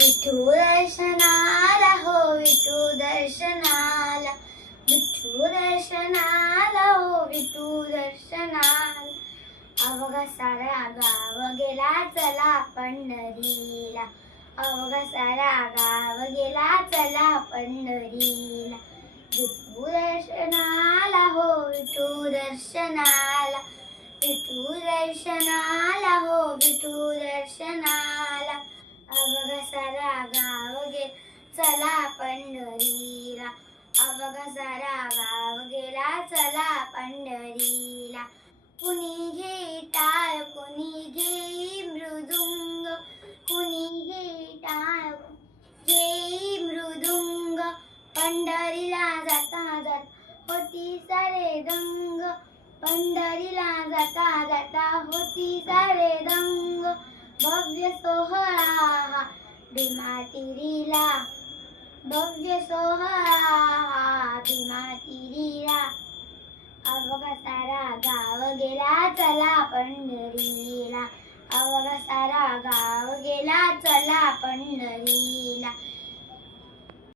विठू दर्शनाला हो विठू दर्शनाला, विठू दर्शनाला हो विठू दर्शनाला. अवघा सारा गाव गेला चला पंढरीला, अवघा सारा गाव गेला चला पंढरीला. विठू दर्शनाला हो विठू दर्शनाला, विठू दर्शनाला हो विठू दर्शनाला. अवघा सारा गाव गेला चला पंढरीला, अवघा सारा गाव गेला चला पंढरीला. कुणी घे टाळ कुणी घे मृदुंग, कुणी घे टाळ घे मृदुंग. पंढरीला जाता जाता होती सारे दंग, पंढरीला जाता जाता होती सारे दंग. भव्य सोहळा भीमा तिरीला, भव्य सोहळा भीमा तिरीला. अवघा सारा गाव गेला चला पंढरीला, अवघा सारा गाव गेला चला पंढरीला.